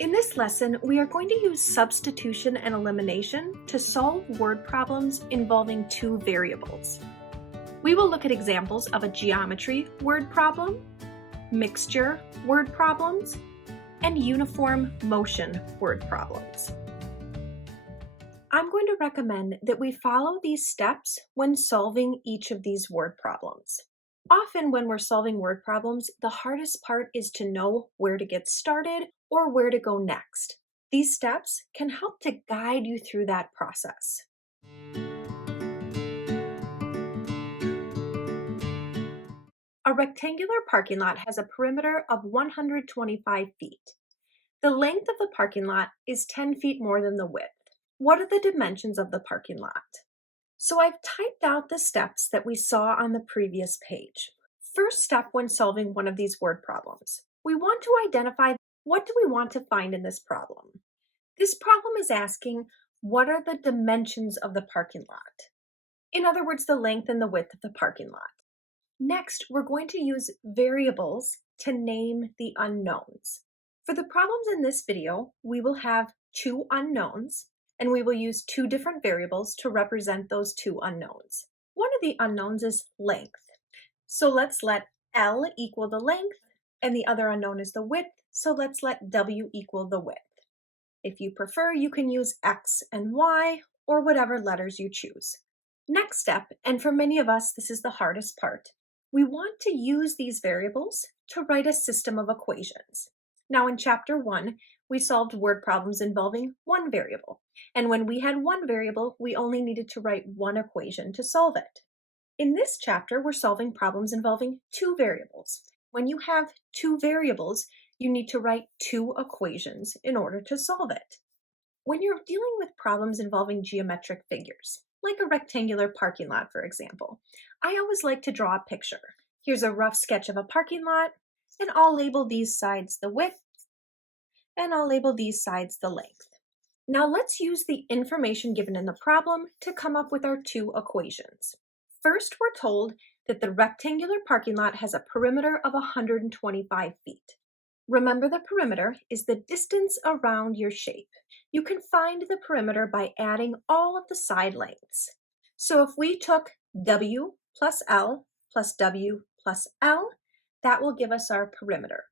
In this lesson, we are going to use substitution and elimination to solve word problems involving two variables. We will look at examples of a geometry word problem, mixture word problems, and uniform motion word problems. I'm going to recommend that we follow these steps when solving each of these word problems. Often when we're solving word problems, the hardest part is to know where to get started or where to go next. These steps can help to guide you through that process. A rectangular parking lot has a perimeter of 125 feet. The length of the parking lot is 10 feet more than the width. What are the dimensions of the parking lot? So I've typed out the steps that we saw on the previous page. First step when solving one of these word problems. We want to identify what do we want to find in this problem. This problem is asking what are the dimensions of the parking lot? In other words, the length and the width of the parking lot. Next, we're going to use variables to name the unknowns. For the problems in this video, we will have two unknowns, and we will use two different variables to represent those two unknowns. One of the unknowns is length. So let's let L equal the length, and the other unknown is the width, so let's let W equal the width. If you prefer, you can use X and Y, or whatever letters you choose. Next step, and for many of us this is the hardest part, we want to use these variables to write a system of equations. Now in Chapter 1, we solved word problems involving one variable. And when we had one variable, we only needed to write one equation to solve it. In this chapter, we're solving problems involving two variables. When you have two variables, you need to write two equations in order to solve it. When you're dealing with problems involving geometric figures, like a rectangular parking lot, for example, I always like to draw a picture. Here's a rough sketch of a parking lot, and I'll label these sides the width, and I'll label these sides the length. Now let's use the information given in the problem to come up with our two equations. First, we're told that the rectangular parking lot has a perimeter of 125 feet. Remember, the perimeter is the distance around your shape. You can find the perimeter by adding all of the side lengths. So if we took W plus L plus W plus L, that will give us our perimeter.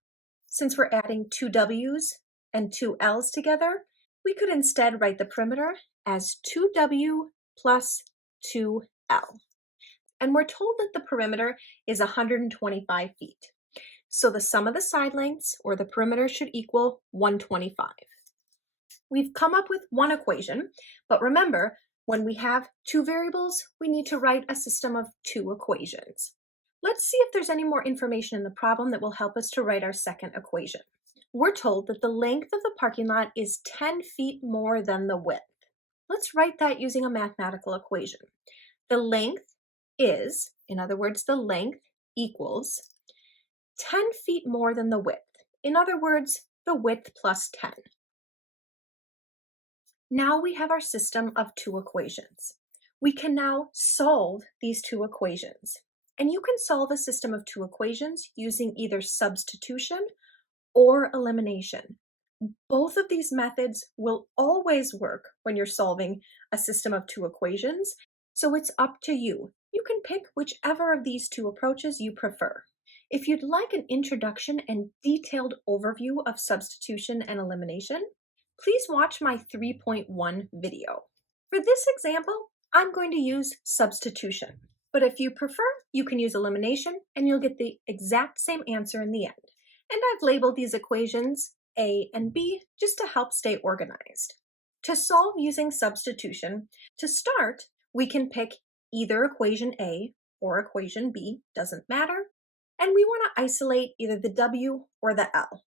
Since we're adding two W's and two L's together, we could instead write the perimeter as 2W plus 2L. And we're told that the perimeter is 125 feet. So the sum of the side lengths, or the perimeter, should equal 125. We've come up with one equation, but remember, when we have two variables, we need to write a system of two equations. Let's see if there's any more information in the problem that will help us to write our second equation. We're told that the length of the parking lot is 10 feet more than the width. Let's write that using a mathematical equation. The length is, in other words, the length equals 10 feet more than the width. In other words, the width plus 10. Now we have our system of two equations. We can now solve these two equations. And you can solve a system of two equations using either substitution or elimination. Both of these methods will always work when you're solving a system of two equations, so it's up to you. You can pick whichever of these two approaches you prefer. If you'd like an introduction and detailed overview of substitution and elimination, please watch my 3.1 video. For this example, I'm going to use substitution, but if you prefer, you can use elimination and you'll get the exact same answer in the end. And I've labeled these equations A and B just to help stay organized. To solve using substitution, to start, we can pick either equation A or equation B, doesn't matter, and we want to isolate either the W or the L.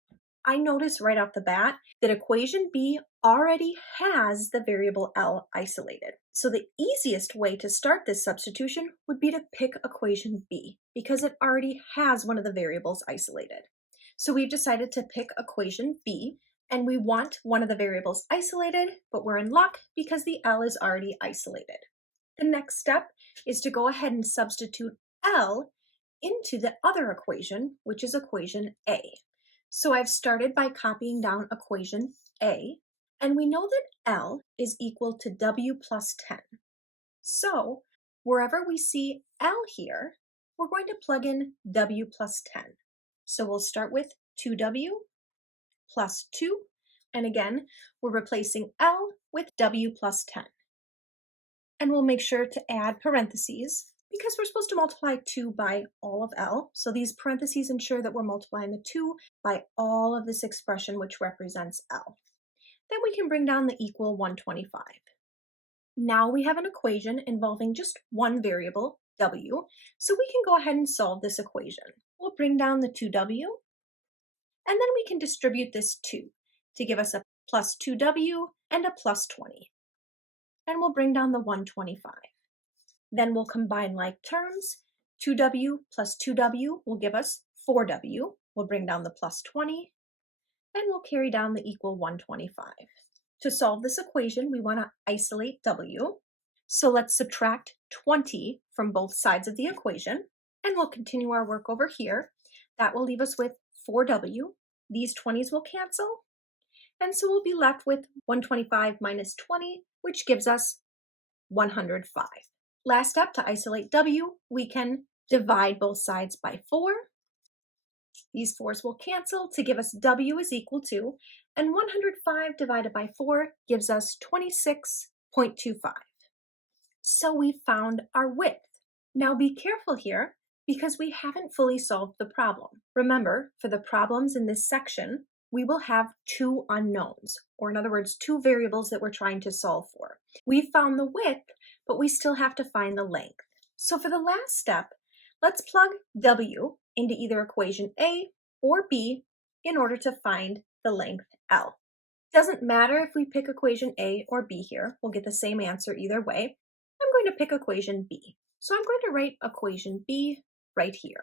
I notice right off the bat that equation B already has the variable L isolated. So the easiest way to start this substitution would be to pick equation B because it already has one of the variables isolated. So we've decided to pick equation B, and we want one of the variables isolated, but we're in luck because the L is already isolated. The next step is to go ahead and substitute L into the other equation, which is equation A. So I've started by copying down equation A, and we know that L is equal to W plus 10. So wherever we see L here, we're going to plug in W plus 10. So we'll start with 2W plus 2, and again, we're replacing L with W plus 10. And we'll make sure to add parentheses because we're supposed to multiply 2 by all of L. So these parentheses ensure that we're multiplying the 2 by all of this expression, which represents L. Then we can bring down the equal 125. Now we have an equation involving just one variable, W, so we can go ahead and solve this equation. We'll bring down the 2W, and then we can distribute this 2 to give us a plus 2W and a plus 20. And we'll bring down the 125. Then we'll combine like terms. 2W plus 2W will give us 4W. We'll bring down the plus 20, and we'll carry down the equal 125. To solve this equation, we want to isolate W. So let's subtract 20 from both sides of the equation, and we'll continue our work over here. That will leave us with 4W. These 20s will cancel, and so we'll be left with 125 minus 20, which gives us 105. Last step, to isolate W, we can divide both sides by 4. These 4's will cancel to give us W is equal to, and 105 divided by 4 gives us 26.25. So we found our width. Now be careful here because we haven't fully solved the problem. Remember, for the problems in this section, we will have two unknowns, or in other words, two variables that we're trying to solve for. We found the width, but we still have to find the length. So for the last step, let's plug W into either equation A or B in order to find the length L. Doesn't matter if we pick equation A or B here, we'll get the same answer either way. I'm going to pick equation B. So I'm going to write equation B right here.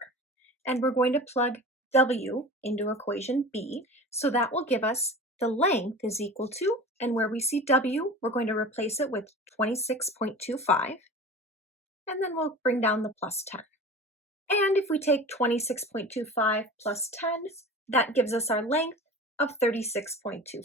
And we're going to plug W into equation B, so that will give us the length is equal to, and where we see W, we're going to replace it with 26.25, and then we'll bring down the plus 10. And if we take 26.25 plus 10, that gives us our length of 36.25.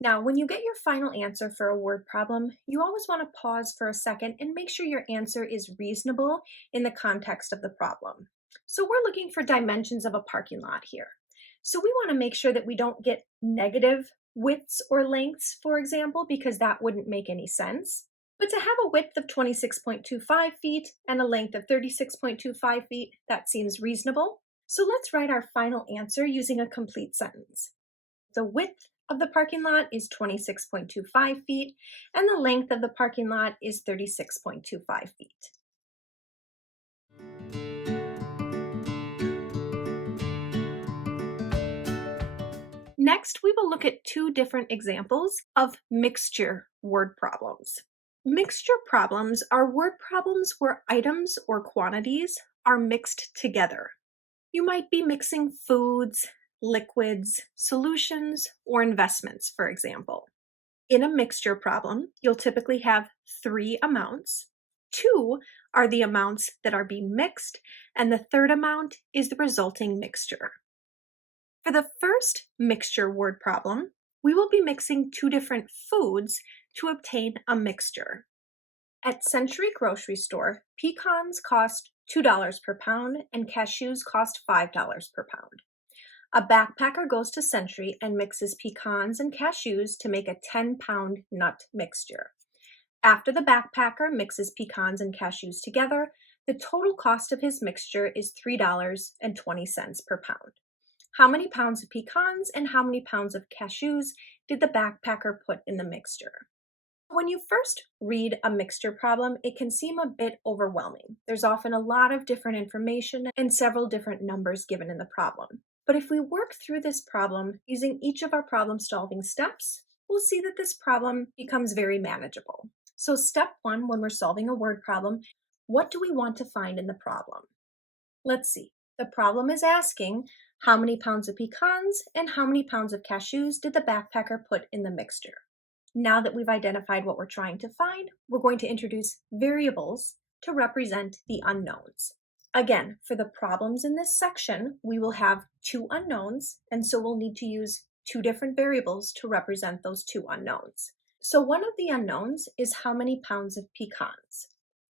Now, when you get your final answer for a word problem, you always want to pause for a second and make sure your answer is reasonable in the context of the problem. So we're looking for dimensions of a parking lot here. So we want to make sure that we don't get negative widths or lengths, for example, because that wouldn't make any sense. But to have a width of 26.25 feet and a length of 36.25 feet, that seems reasonable. So let's write our final answer using a complete sentence. The width of the parking lot is 26.25 feet, and the length of the parking lot is 36.25 feet. Next, we will look at two different examples of mixture word problems. Mixture problems are word problems where items or quantities are mixed together. You might be mixing foods, liquids, solutions, or investments, for example. In a mixture problem, you'll typically have 3 amounts. 2 are the amounts that are being mixed, and the third amount is the resulting mixture. For the first mixture word problem, we will be mixing 2 different foods to obtain a mixture. At Century Grocery Store, pecans cost $2 per pound and cashews cost $5 per pound. A backpacker goes to Century and mixes pecans and cashews to make a 10-pound nut mixture. After the backpacker mixes pecans and cashews together, the total cost of his mixture is $3.20 per pound. How many pounds of pecans and how many pounds of cashews did the backpacker put in the mixture? When you first read a mixture problem, it can seem a bit overwhelming. There's often a lot of different information and several different numbers given in the problem. But if we work through this problem using each of our problem-solving steps, we'll see that this problem becomes very manageable. So step 1, when we're solving a word problem, what do we want to find in the problem? Let's see. The problem is asking how many pounds of pecans and how many pounds of cashews did the backpacker put in the mixture? Now that we've identified what we're trying to find, we're going to introduce variables to represent the unknowns. Again, for the problems in this section, we will have two unknowns, and so we'll need to use two different variables to represent those two unknowns. So one of the unknowns is how many pounds of pecans.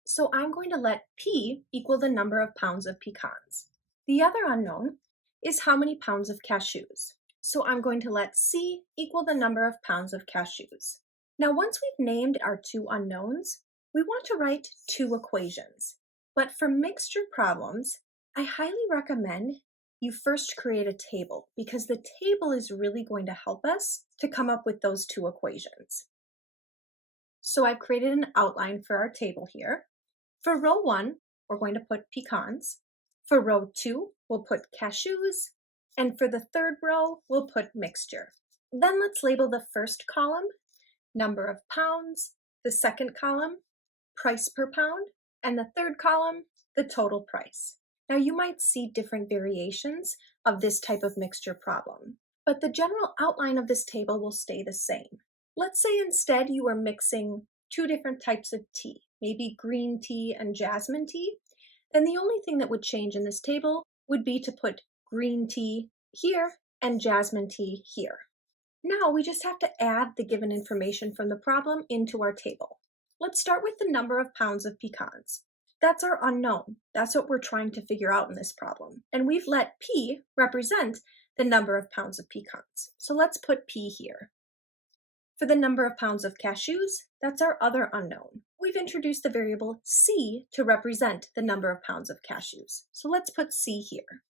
So I'm going to let P equal the number of pounds of pecans. The other unknown is how many pounds of cashews. So I'm going to let C equal the number of pounds of cashews. Now, once we've named our two unknowns, we want to write two equations. But for mixture problems, I highly recommend you first create a table because the table is really going to help us to come up with those two equations. So I've created an outline for our table here. For row 1, we're going to put pecans. For row 2, we'll put cashews. And for the third row, we'll put mixture. Then let's label the first column, number of pounds, the second column, price per pound, and the third column, the total price. Now you might see different variations of this type of mixture problem, but the general outline of this table will stay the same. Let's say instead you are mixing two different types of tea, maybe green tea and jasmine tea, then the only thing that would change in this table would be to put green tea here and jasmine tea here. Now we just have to add the given information from the problem into our table. Let's start with the number of pounds of pecans. That's our unknown. That's what we're trying to figure out in this problem. And we've let P represent the number of pounds of pecans. So let's put P here. For the number of pounds of cashews, that's our other unknown. We've introduced the variable C to represent the number of pounds of cashews. So let's put C here.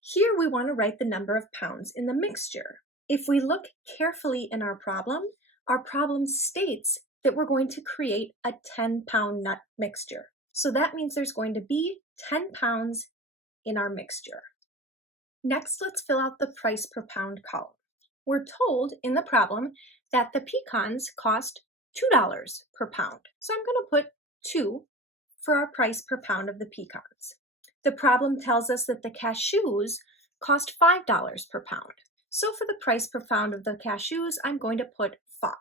Here we want to write the number of pounds in the mixture. If we look carefully in our problem states that we're going to create a 10-pound nut mixture. So that means there's going to be 10 pounds in our mixture. Next, let's fill out the price per pound column. We're told in the problem that the pecans cost $2 per pound. So I'm going to put 2 for our price per pound of the pecans. The problem tells us that the cashews cost $5 per pound. So for the price per pound of the cashews, I'm going to put 5.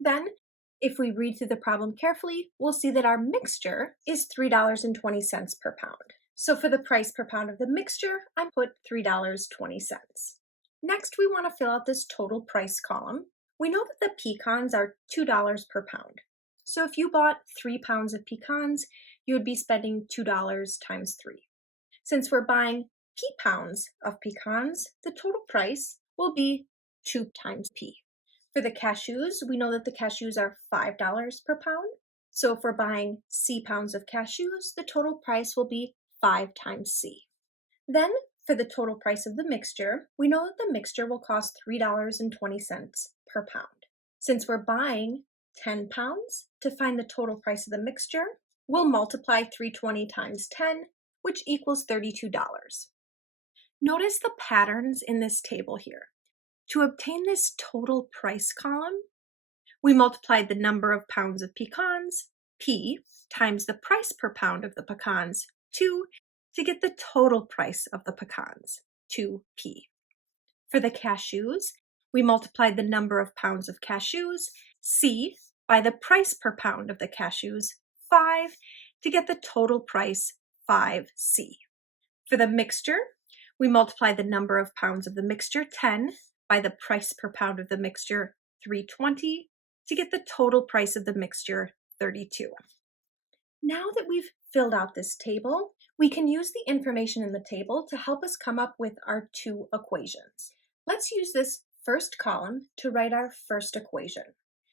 Then, if we read through the problem carefully, we'll see that our mixture is $3.20 per pound. So for the price per pound of the mixture, I put $3.20. Next, we want to fill out this total price column. We know that the pecans are $2 per pound. So if you bought 3 pounds of pecans, you would be spending $2 times 3. Since we're buying P pounds of pecans, the total price will be 2 times P. For the cashews, we know that the cashews are $5 per pound. So if we're buying C pounds of cashews, the total price will be 5 times C. Then, for the total price of the mixture, we know that the mixture will cost $3.20 per pound. Since we're buying 10 pounds, to find the total price of the mixture, we'll multiply 320 times 10, which equals $32. Notice the patterns in this table here. To obtain this total price column, we multiplied the number of pounds of pecans, P, times the price per pound of the pecans, 2, to get the total price of the pecans, 2P. For the cashews, we multiplied the number of pounds of cashews, C, by the price per pound of the cashews, 5, to get the total price, 5C. For the mixture, we multiplied the number of pounds of the mixture, 10, by the price per pound of the mixture, $3.20, to get the total price of the mixture, $32. Now that we've filled out this table, we can use the information in the table to help us come up with our two equations. Let's use this first column to write our first equation.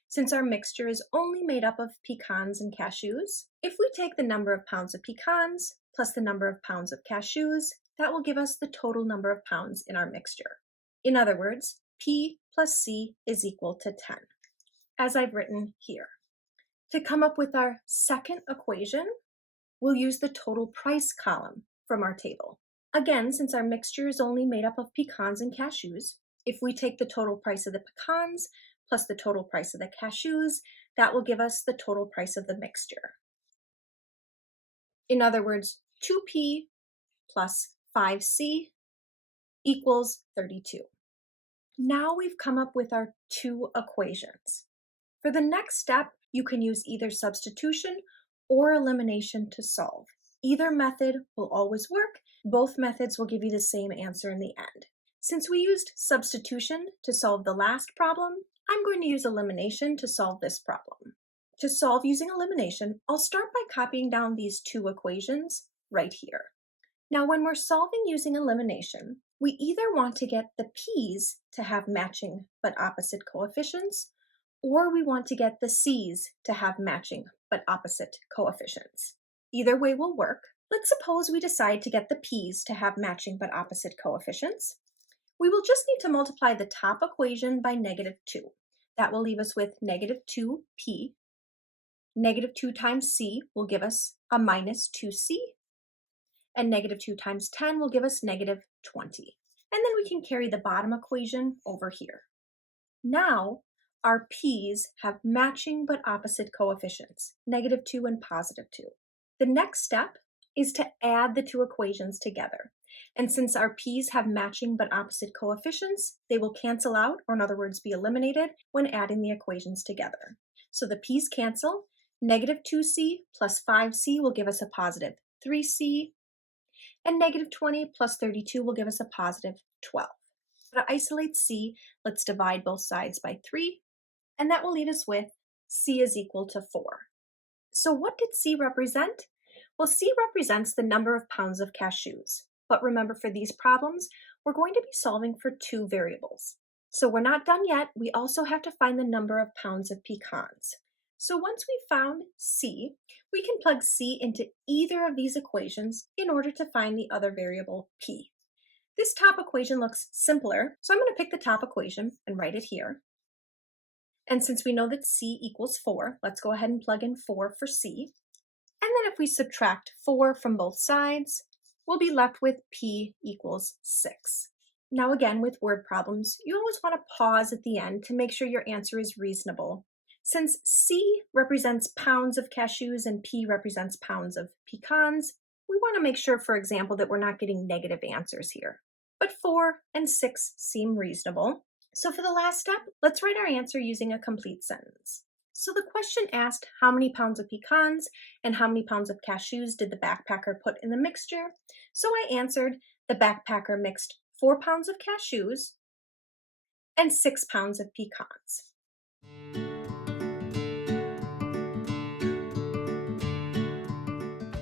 Since our mixture is only made up of pecans and cashews, if we take the number of pounds of pecans plus the number of pounds of cashews, that will give us the total number of pounds in our mixture. In other words, P plus C is equal to 10, as I've written here. To come up with our second equation, we'll use the total price column from our table. Again, since our mixture is only made up of pecans and cashews, if we take the total price of the pecans plus the total price of the cashews, that will give us the total price of the mixture. In other words, 2P plus 5C equals 32. Now we've come up with our two equations. For the next step, you can use either substitution or elimination to solve. Either method will always work. Both methods will give you the same answer in the end. Since we used substitution to solve the last problem, I'm going to use elimination to solve this problem. To solve using elimination, I'll start by copying down these two equations right here. Now, when we're solving using elimination, we either want to get the p's to have matching but opposite coefficients, or we want to get the c's to have matching but opposite coefficients. Either way will work. Let's suppose we decide to get the p's to have matching but opposite coefficients. We will just need to multiply the top equation by -2. That will leave us with -2p. -2 times c will give us a -2c. And -2 times 10 will give us -20. And then we can carry the bottom equation over here. Now, our p's have matching but opposite coefficients, -2 and +2. The next step is to add the two equations together. And since our p's have matching but opposite coefficients, they will cancel out, or in other words, be eliminated when adding the equations together. So the p's cancel. -2c plus 5c will give us a +3c. And -20 plus 32 will give us a +12. To isolate c, let's divide both sides by 3, and that will leave us with c is equal to 4. So what did c represent? Well, c represents the number of pounds of cashews. But remember, for these problems, we're going to be solving for two variables. So we're not done yet. We also have to find the number of pounds of pecans. So once we've found c, we can plug c into either of these equations in order to find the other variable p. This top equation looks simpler, so I'm going to pick the top equation and write it here. And since we know that c equals 4, let's go ahead and plug in 4 for c. And then if we subtract 4 from both sides, we'll be left with p equals 6. Now again, with word problems, you always want to pause at the end to make sure your answer is reasonable. Since c represents pounds of cashews and p represents pounds of pecans, we want to make sure, for example, that we're not getting negative answers here. But 4 and 6 seem reasonable. So for the last step, let's write our answer using a complete sentence. So the question asked how many pounds of pecans and how many pounds of cashews did the backpacker put in the mixture? So I answered the backpacker mixed 4 pounds of cashews and 6 pounds of pecans.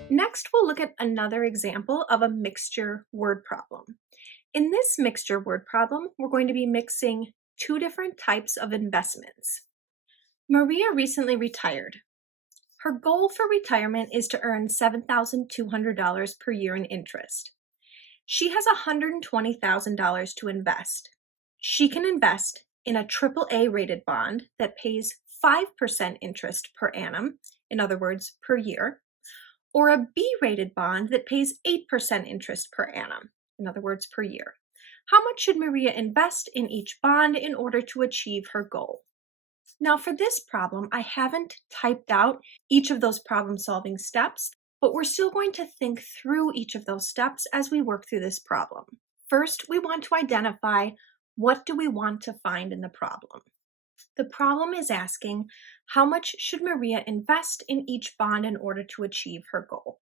Next, we'll look at another example of a mixture word problem. In this mixture word problem, we're going to be mixing two different types of investments. Maria recently retired. Her goal for retirement is to earn $7,200 per year in interest. She has $120,000 to invest. She can invest in a AAA rated bond that pays 5% interest per annum, in other words, per year, or a B-rated bond that pays 8% interest per annum, in other words, per year. How much should Maria invest in each bond in order to achieve her goal? Now for this problem, I haven't typed out each of those problem-solving steps, but we're still going to think through each of those steps as we work through this problem. First, we want to identify what do we want to find in the problem. The problem is asking, how much should Maria invest in each bond in order to achieve her goal?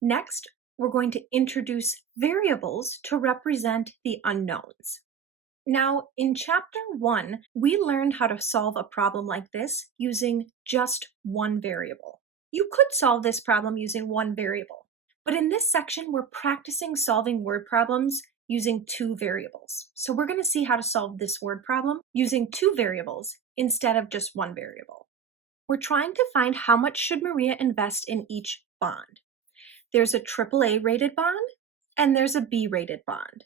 Next, we're going to introduce variables to represent the unknowns. Now, in Chapter 1, we learned how to solve a problem like this using just one variable. You could solve this problem using one variable, but in this section, we're practicing solving word problems using two variables. So we're going to see how to solve this word problem using two variables instead of just one variable. We're trying to find how much should Maria invest in each bond. There's a AAA rated bond and there's a B rated bond.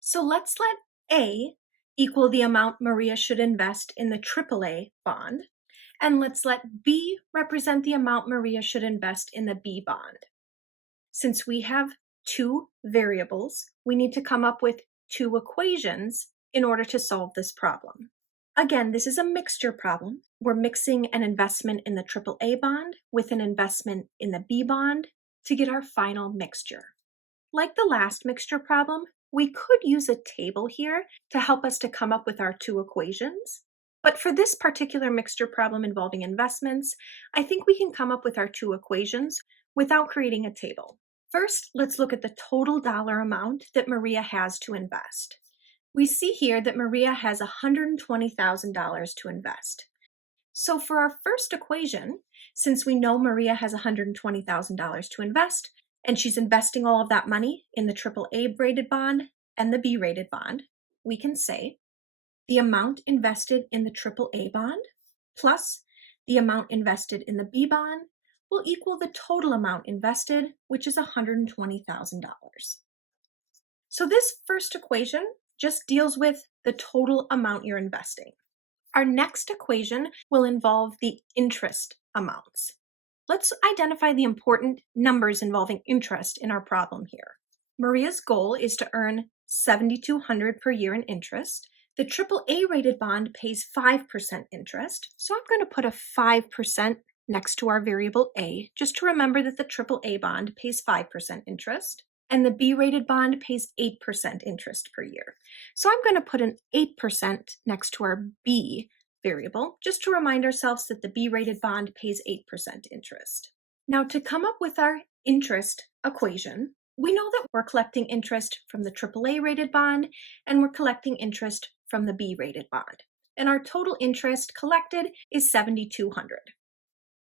So let's let A equal the amount Maria should invest in the AAA bond, and let's let B represent the amount Maria should invest in the B bond. Since we have two variables, we need to come up with two equations in order to solve this problem. Again, this is a mixture problem. We're mixing an investment in the AAA bond with an investment in the B bond to get our final mixture. Like the last mixture problem, we could use a table here to help us to come up with our two equations. But for this particular mixture problem involving investments, I think we can come up with our two equations without creating a table. First, let's look at the total dollar amount that Maria has to invest. We see here that Maria has $120,000 to invest. So for our first equation, since we know Maria has $120,000 to invest, and she's investing all of that money in the AAA rated bond and the B rated bond, we can say the amount invested in the AAA bond plus the amount invested in the B bond will equal the total amount invested, which is $120,000. So this first equation just deals with the total amount you're investing. Our next equation will involve the interest amounts. Let's identify the important numbers involving interest in our problem here. Maria's goal is to earn $7,200 per year in interest. The AAA rated bond pays 5% interest, so I'm going to put a 5% next to our variable A, just to remember that the AAA bond pays 5% interest, and the B rated bond pays 8% interest per year. So I'm going to put an 8% next to our B variable, just to remind ourselves that the B rated bond pays 8% interest. Now, to come up with our interest equation, we know that we're collecting interest from the AAA rated bond and we're collecting interest from the B rated bond. And our total interest collected is $7,200.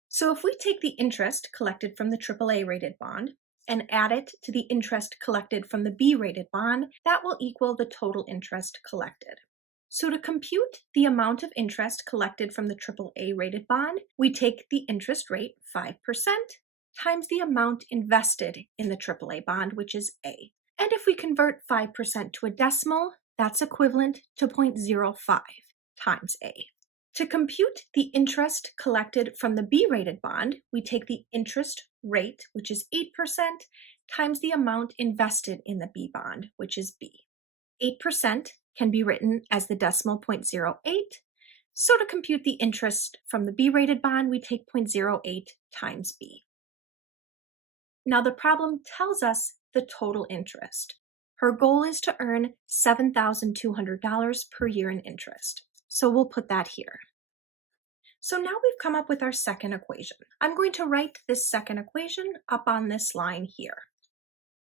So if we take the interest collected from the AAA rated bond and add it to the interest collected from the B rated bond, that will equal the total interest collected. So to compute the amount of interest collected from the AAA rated bond, we take the interest rate, 5%, times the amount invested in the AAA bond, which is A. And if we convert 5% to a decimal, that's equivalent to 0.05 times A. To compute the interest collected from the B rated bond, we take the interest rate, which is 8%, times the amount invested in the B bond, which is B. 8% can be written as the decimal 0.08. So to compute the interest from the B rated bond, we take 0.08 times B. Now the problem tells us the total interest. Her goal is to earn $7,200 per year in interest. So we'll put that here. So now we've come up with our second equation. I'm going to write this second equation up on this line here.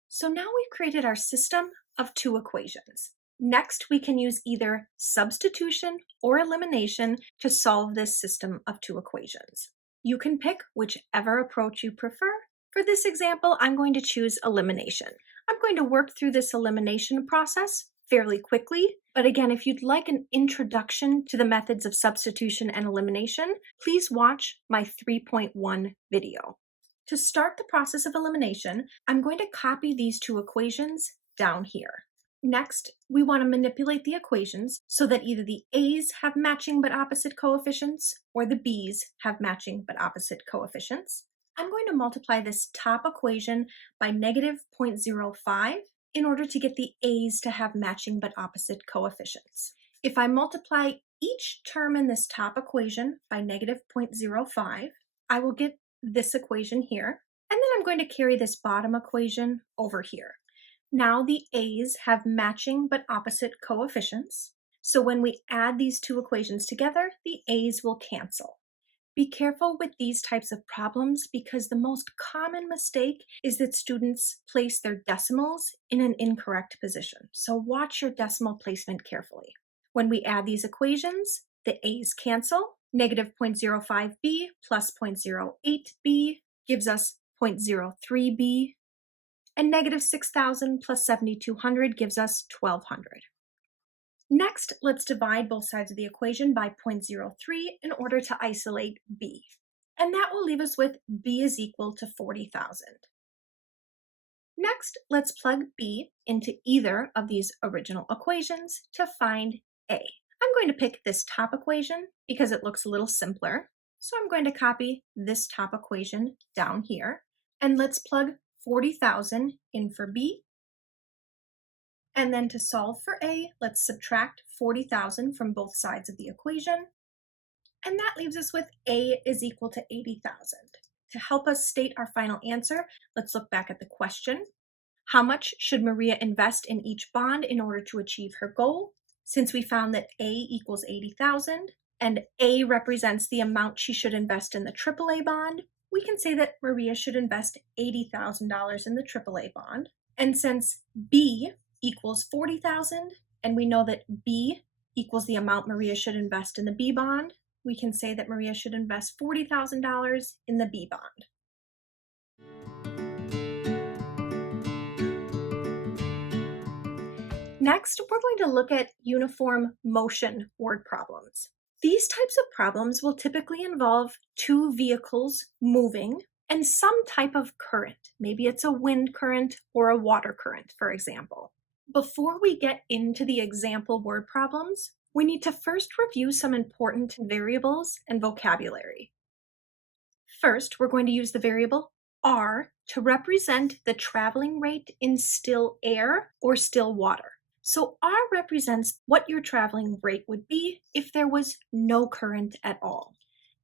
So now we've created our system of two equations. Next, we can use either substitution or elimination to solve this system of two equations. You can pick whichever approach you prefer. For this example, I'm going to choose elimination. I'm going to work through this elimination process fairly quickly, but again, if you'd like an introduction to the methods of substitution and elimination, please watch my 3.1 video. To start the process of elimination, I'm going to copy these two equations down here. Next, we want to manipulate the equations so that either the A's have matching but opposite coefficients or the B's have matching but opposite coefficients. I'm going to multiply this top equation by negative 0.05 in order to get the A's to have matching but opposite coefficients. If I multiply each term in this top equation by negative 0.05, I will get this equation here, and then I'm going to carry this bottom equation over here. Now the A's have matching but opposite coefficients, so when we add these two equations together, the A's will cancel. Be careful with these types of problems because the most common mistake is that students place their decimals in an incorrect position. So watch your decimal placement carefully. When we add these equations, the A's cancel. Negative 0.05b plus 0.08b gives us 0.03b. And negative 6,000 plus 7,200 gives us 1,200. Next, let's divide both sides of the equation by 0.03 in order to isolate b. And that will leave us with b is equal to 40,000. Next, let's plug b into either of these original equations to find a. I'm going to pick this top equation because it looks a little simpler. So I'm going to copy this top equation down here. And let's plug 40,000 in for b. And then to solve for a, let's subtract 40,000 from both sides of the equation. And that leaves us with a is equal to 80,000. To help us state our final answer, let's look back at the question. How much should Maria invest in each bond in order to achieve her goal? Since we found that a equals 80,000 and a represents the amount she should invest in the AAA bond, we can say that Maria should invest $80,000 in the AAA bond. And since B equals 40,000, and we know that B equals the amount Maria should invest in the B bond, we can say that Maria should invest $40,000 in the B bond. Next, we're going to look at uniform motion word problems. These types of problems will typically involve two vehicles moving and some type of current. Maybe it's a wind current or a water current, for example. Before we get into the example word problems, we need to first review some important variables and vocabulary. First, we're going to use the variable R to represent the traveling rate in still air or still water. So R represents what your traveling rate would be if there was no current at all.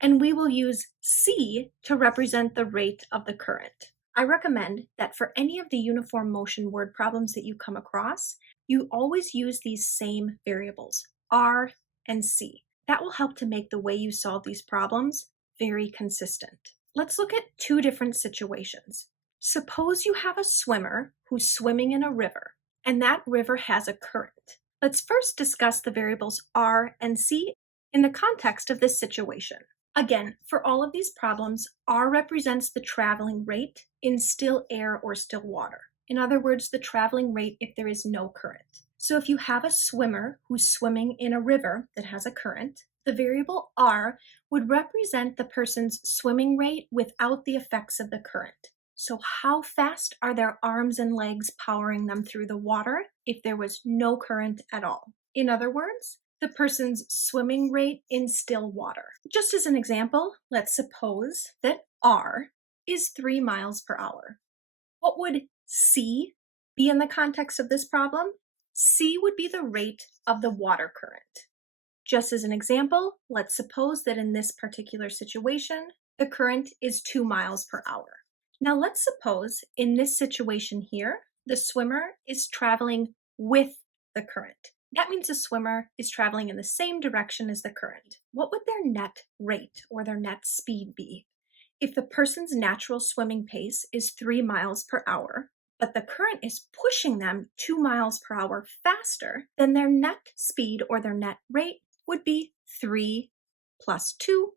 And we will use C to represent the rate of the current. I recommend that for any of the uniform motion word problems that you come across, you always use these same variables, R and C. That will help to make the way you solve these problems very consistent. Let's look at two different situations. Suppose you have a swimmer who's swimming in a river, and that river has a current. Let's first discuss the variables R and C in the context of this situation. Again, for all of these problems, R represents the traveling rate in still air or still water. In other words, the traveling rate if there is no current. So if you have a swimmer who's swimming in a river that has a current, the variable R would represent the person's swimming rate without the effects of the current. So how fast are their arms and legs powering them through the water if there was no current at all? In other words, the person's swimming rate in still water. Just as an example, let's suppose that R is 3 miles per hour. What would C be in the context of this problem? C would be the rate of the water current. Just as an example, let's suppose that in this particular situation, the current is 2 miles per hour. Now let's suppose in this situation here, the swimmer is traveling with the current. That means the swimmer is traveling in the same direction as the current. What would their net rate or their net speed be? If the person's natural swimming pace is 3 miles per hour, but the current is pushing them 2 miles per hour faster, then their net speed or their net rate would be 3 plus 2,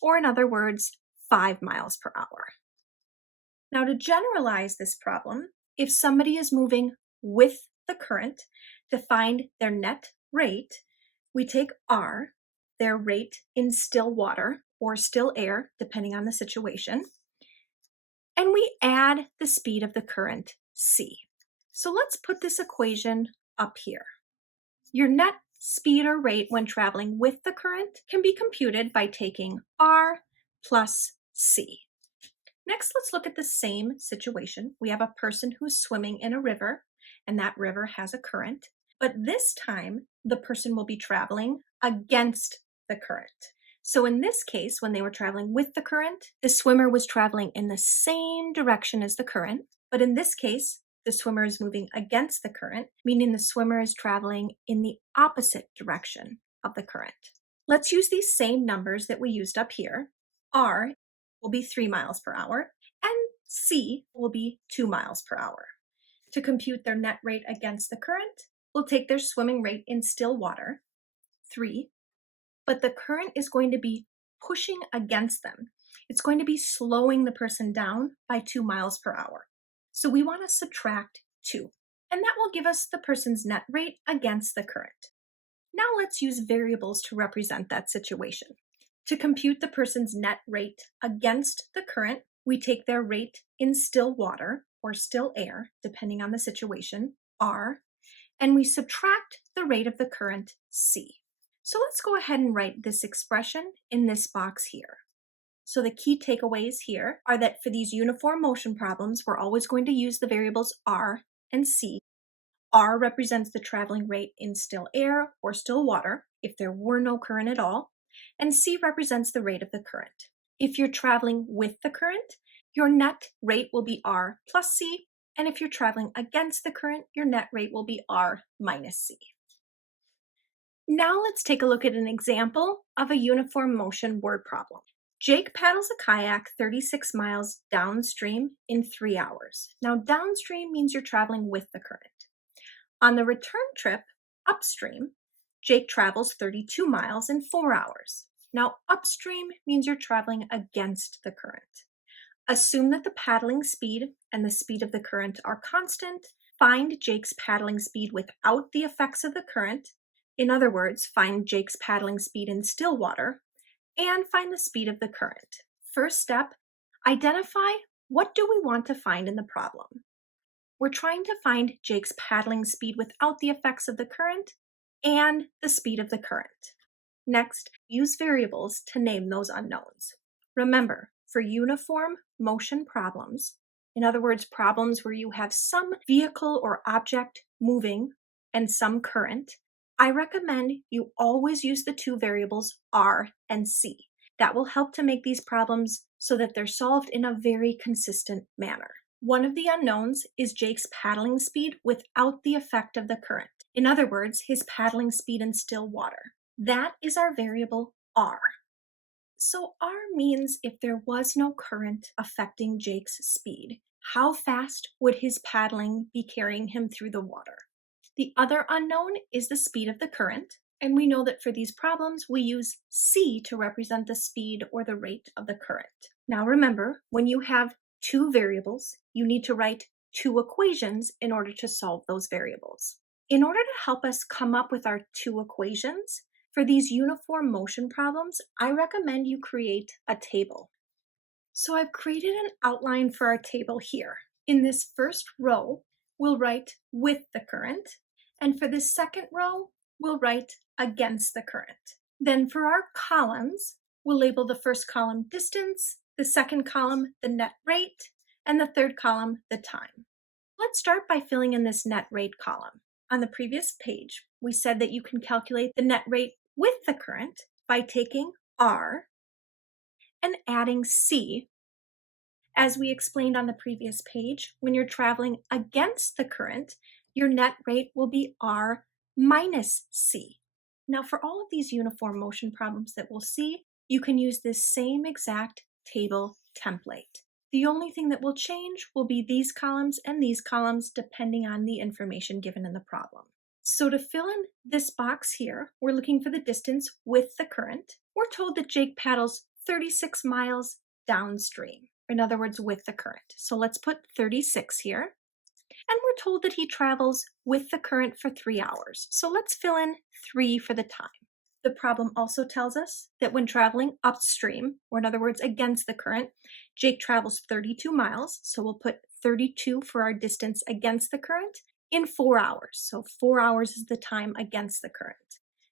or in other words, 5 miles per hour. Now, to generalize this problem, if somebody is moving with the current to find their net rate, we take R, their rate in still water or still air, depending on the situation, and we add the speed of the current, C. So let's put this equation up here. Your net speed or rate when traveling with the current can be computed by taking R plus C. Next, let's look at the same situation. We have a person who's swimming in a river, and that river has a current, but this time the person will be traveling against the current. So in this case, when they were traveling with the current, the swimmer was traveling in the same direction as the current, but in this case, the swimmer is moving against the current, meaning the swimmer is traveling in the opposite direction of the current. Let's use these same numbers that we used up here. R will be 3 miles per hour, and C will be 2 miles per hour. To compute their net rate against the current, we'll take their swimming rate in still water, 3, but the current is going to be pushing against them. It's going to be slowing the person down by 2 miles per hour. So we want to subtract 2, and that will give us the person's net rate against the current. Now let's use variables to represent that situation. To compute the person's net rate against the current, we take their rate in still water or still air, depending on the situation, R, and we subtract the rate of the current, C. So let's go ahead and write this expression in this box here. So the key takeaways here are that for these uniform motion problems, we're always going to use the variables R and C. R represents the traveling rate in still air or still water if there were no current at all, and C represents the rate of the current. If you're traveling with the current, your net rate will be R plus C, and if you're traveling against the current, your net rate will be R minus C. Now let's take a look at an example of a uniform motion word problem. Jake paddles a kayak 36 miles downstream in 3 hours. Now, downstream means you're traveling with the current. On the return trip upstream, Jake travels 32 miles in 4 hours. Now, upstream means you're traveling against the current. Assume that the paddling speed and the speed of the current are constant. Find Jake's paddling speed without the effects of the current. In other words, find Jake's paddling speed in still water, and find the speed of the current. First step, identify what do we want to find in the problem. We're trying to find Jake's paddling speed without the effects of the current and the speed of the current. Next, use variables to name those unknowns. Remember, for uniform motion problems, in other words, problems where you have some vehicle or object moving and some current, I recommend you always use the two variables R and C. That will help to make these problems so that they're solved in a very consistent manner. One of the unknowns is Jake's paddling speed without the effect of the current. In other words, his paddling speed in still water. That is our variable R. So R means if there was no current affecting Jake's speed, how fast would his paddling be carrying him through the water? The other unknown is the speed of the current, and we know that for these problems, we use C to represent the speed or the rate of the current. Now remember, when you have two variables, you need to write two equations in order to solve those variables. In order to help us come up with our two equations, for these uniform motion problems, I recommend you create a table. So I've created an outline for our table here. In this first row, we'll write with the current, and for this second row, we'll write against the current. Then for our columns, we'll label the first column distance, the second column the net rate, and the third column the time. Let's start by filling in this net rate column. On the previous page, we said that you can calculate the net rate with the current by taking R and adding C. As we explained on the previous page, when you're traveling against the current, your net rate will be R minus C. Now, for all of these uniform motion problems that we'll see, you can use this same exact table template. The only thing that will change will be these columns and these columns depending on the information given in the problem. So to fill in this box here, we're looking for the distance with the current. We're told that Jake paddles 36 miles downstream, in other words, with the current. So let's put 36 here. And we're told that he travels with the current for 3 hours. So let's fill in 3 for the time. The problem also tells us that when traveling upstream, or in other words, against the current, Jake travels 32 miles. So we'll put 32 for our distance against the current in 4 hours. So 4 hours is the time against the current.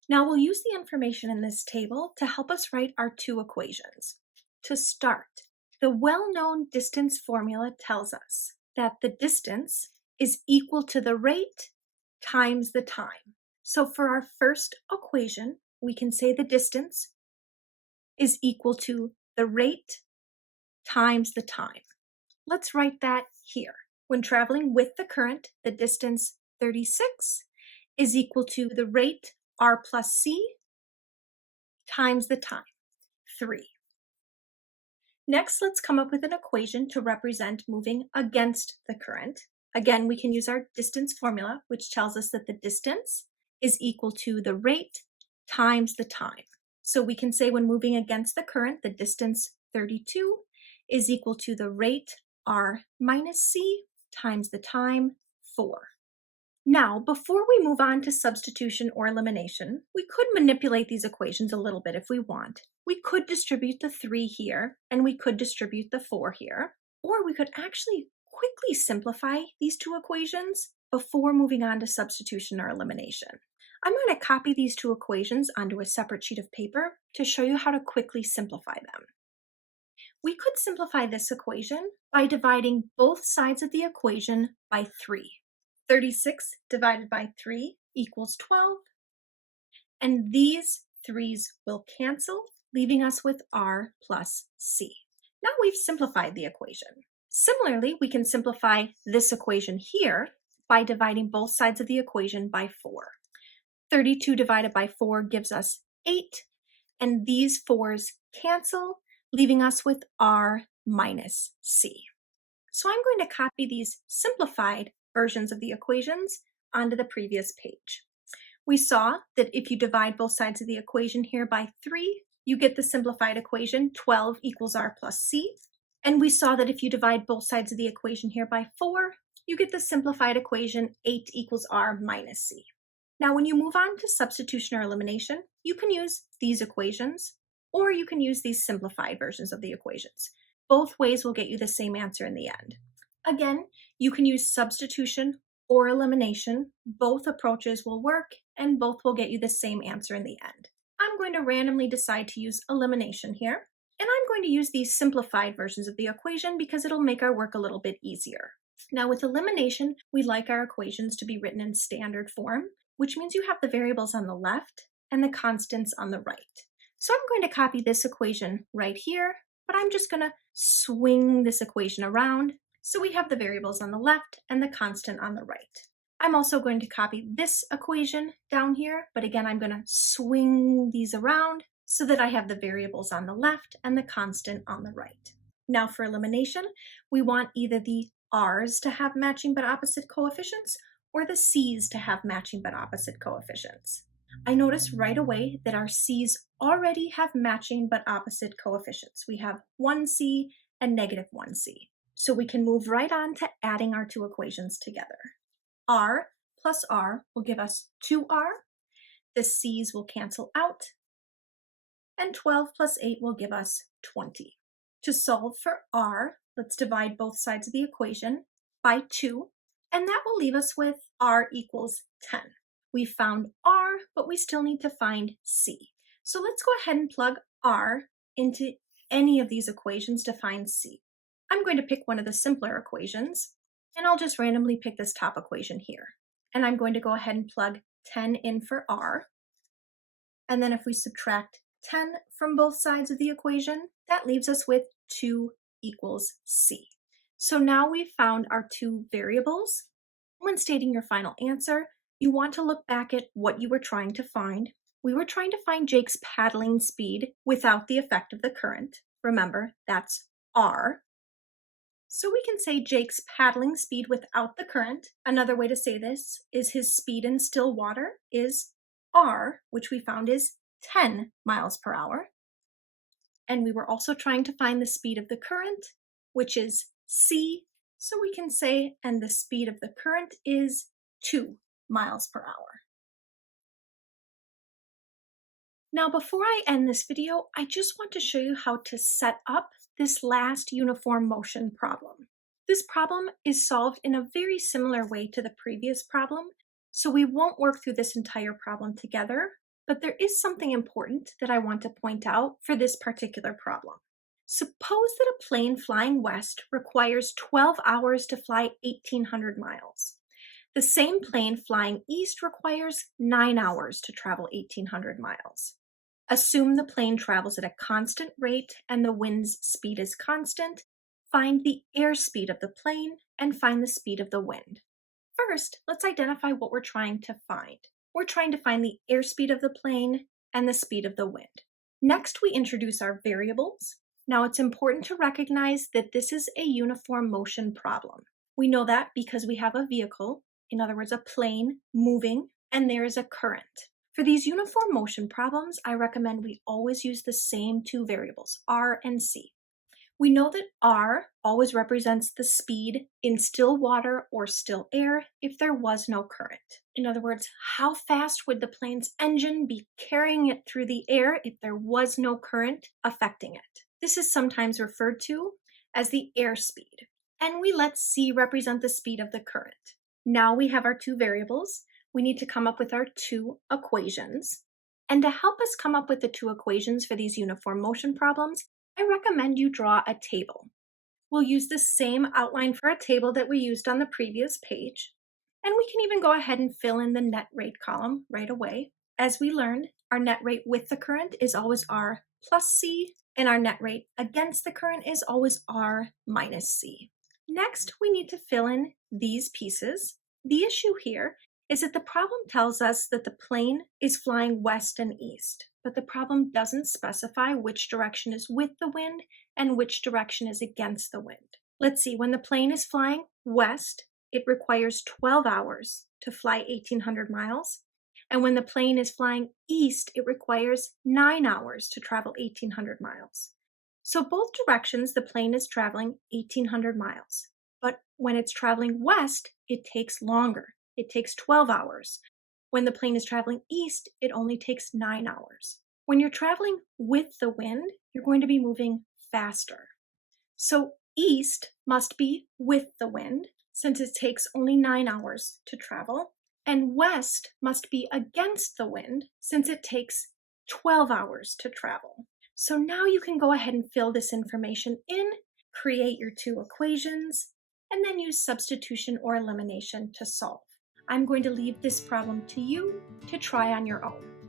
Now we'll use the information in this table to help us write our two equations. To start, the well-known distance formula tells us that the distance is equal to the rate times the time. So for our first equation, we can say the distance is equal to the rate times the time. Let's write that here. When traveling with the current, the distance 36 is equal to the rate R plus C times the time, 3. Next, let's come up with an equation to represent moving against the current. Again, we can use our distance formula, which tells us that the distance is equal to the rate times the time. So we can say when moving against the current, the distance 32 is equal to the rate R minus C times the time 4. Now, before we move on to substitution or elimination, we could manipulate these equations a little bit if we want. We could distribute the 3 here, and we could distribute the 4 here, or we could actually quickly simplify these two equations before moving on to substitution or elimination. I'm going to copy these two equations onto a separate sheet of paper to show you how to quickly simplify them. We could simplify this equation by dividing both sides of the equation by 3. 36 divided by 3 equals 12, and these 3's will cancel, leaving us with R plus C. Now we've simplified the equation. Similarly, we can simplify this equation here by dividing both sides of the equation by 4. 32 divided by 4 gives us 8, and these 4's cancel, leaving us with R minus C. So I'm going to copy these simplified versions of the equations onto the previous page. We saw that if you divide both sides of the equation here by 3, you get the simplified equation 12 equals R plus C. And we saw that if you divide both sides of the equation here by 4, you get the simplified equation 8 equals R minus C. Now, when you move on to substitution or elimination, you can use these equations, or you can use these simplified versions of the equations. Both ways will get you the same answer in the end. Again, you can use substitution or elimination. Both approaches will work, and both will get you the same answer in the end. I'm going to randomly decide to use elimination here, and I'm going to use these simplified versions of the equation because it'll make our work a little bit easier. Now, with elimination, we like our equations to be written in standard form, which means you have the variables on the left and the constants on the right. So I'm going to copy this equation right here, but I'm just going to swing this equation around so we have the variables on the left and the constant on the right. I'm also going to copy this equation down here, but again, I'm going to swing these around so that I have the variables on the left and the constant on the right. Now for elimination, we want either the R's to have matching but opposite coefficients or the C's to have matching but opposite coefficients. I notice right away that our C's already have matching but opposite coefficients. We have 1C and negative 1C. So we can move right on to adding our two equations together. R plus R will give us 2R. The C's will cancel out. And 12 plus 8 will give us 20. To solve for R, let's divide both sides of the equation by 2. And that will leave us with R equals 10. We found R, but we still need to find C. So let's go ahead and plug R into any of these equations to find C. I'm going to pick one of the simpler equations, and I'll just randomly pick this top equation here. And I'm going to go ahead and plug 10 in for R. And then if we subtract 10 from both sides of the equation, that leaves us with 2 equals C. So now we've found our two variables. When stating your final answer, you want to look back at what you were trying to find. We were trying to find Jake's paddling speed without the effect of the current. Remember, that's R. So we can say Jake's paddling speed without the current. Another way to say this is his speed in still water is R, which we found is 10 miles per hour. And we were also trying to find the speed of the current, which is C. So we can say, and the speed of the current is 2 miles per hour. Now, before I end this video, I just want to show you how to set up this last uniform motion problem. This problem is solved in a very similar way to the previous problem, so we won't work through this entire problem together, but there is something important that I want to point out for this particular problem. Suppose that a plane flying west requires 12 hours to fly 1,800 miles. The same plane flying east requires 9 hours to travel 1,800 miles. Assume the plane travels at a constant rate and the wind's speed is constant. Find the airspeed of the plane and find the speed of the wind. First, let's identify what we're trying to find. We're trying to find the airspeed of the plane and the speed of the wind. Next, we introduce our variables. Now, it's important to recognize that this is a uniform motion problem. We know that because we have a vehicle, in other words, a plane moving, and there is a current. For these uniform motion problems, I recommend we always use the same two variables, R and C. We know that R always represents the speed in still water or still air if there was no current. In other words, how fast would the plane's engine be carrying it through the air if there was no current affecting it? This is sometimes referred to as the airspeed. And we let C represent the speed of the current. Now we have our two variables. We need to come up with our two equations. And to help us come up with the two equations for these uniform motion problems, I recommend you draw a table. We'll use the same outline for a table that we used on the previous page. And we can even go ahead and fill in the net rate column right away. As we learned, our net rate with the current is always R plus C, and our net rate against the current is always R minus C. Next, we need to fill in these pieces. The issue here is that the problem tells us that the plane is flying west and east, but the problem doesn't specify which direction is with the wind and which direction is against the wind. Let's see, when the plane is flying west, it requires 12 hours to fly 1,800 miles. And when the plane is flying east, it requires 9 hours to travel 1,800 miles. So both directions, the plane is traveling 1,800 miles. But when it's traveling west, it takes longer. It takes 12 hours. When the plane is traveling east, it only takes 9 hours. When you're traveling with the wind, you're going to be moving faster. So east must be with the wind, since it takes only 9 hours to travel. And west must be against the wind, since it takes 12 hours to travel. So now you can go ahead and fill this information in, create your two equations, and then use substitution or elimination to solve. I'm going to leave this problem to you to try on your own.